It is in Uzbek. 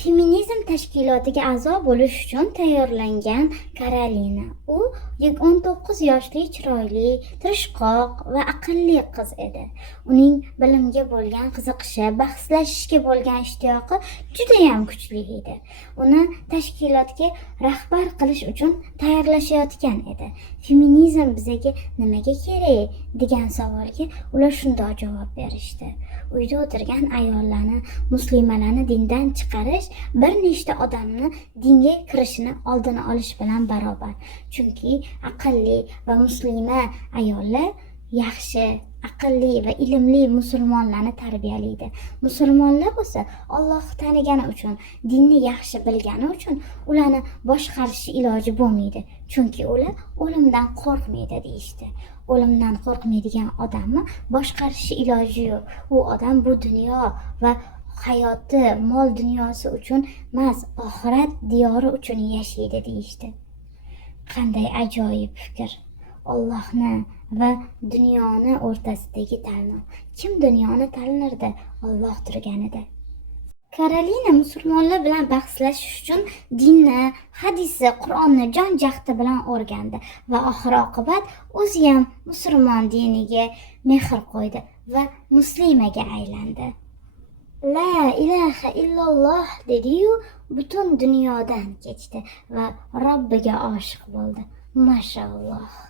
Feminizm tashkilotiga a'zo bo'lish uchun tayyorlangan Karolina. U 19 yoshli, chiroyli, tirishqoq va aqlli qiz edi. Uning bilimga bo'lgan qiziqishi, bahslashishga bo'lgan ishtiyoqi juda ham kuchli edi. Uni tashkilotga rahbar qilish uchun tayyorlashayotgan edi. Feminizm bizaga nimaga kerak degan savolga ular shunday javob berishdi. Uyda o'tirgan ayollarni, muslimalarni dindan chiqarish bir nechta odamni dinga kirishini oldini olish bilan barobar. Chunki aqlli va muslima ayollar yaxshi, aqlli va ilmli musulmonlarni tarbiyalaydi. Musulmonlar bo'lsa Allohni tanigani uchun, dinni yaxshi bilgani uchun ularni boshqarishi iloji bo'lmaydi. Chunki ular o'limdan qo'rqmaydi deyishdi. O'limdan qo'rqmaydigan odamni boshqarishi iloji yo'q. U odam bu dunyo va hayoti, mol dunyosi uchun emas, oxirat diyori uchun yashaydi deyishdi. Qanday ajoyib fikr. Allohni va dunyoni o'rtasidagi tanlov. Kim dunyoni tanlardi? Alloh turganida. Karolina musulmonlar bilan bahslashish uchun dinni, hadisi, Qur'onni jon jahdi bilan o'rgandi va oxir-oqibat o'zi ham musulmon diniga mehr qo'ydi va muslimaga aylandi. La ilaha illalloh dedi-yu, butun dunyodan kechdi va Robbiga oshiq bo'ldi. Mashalloh.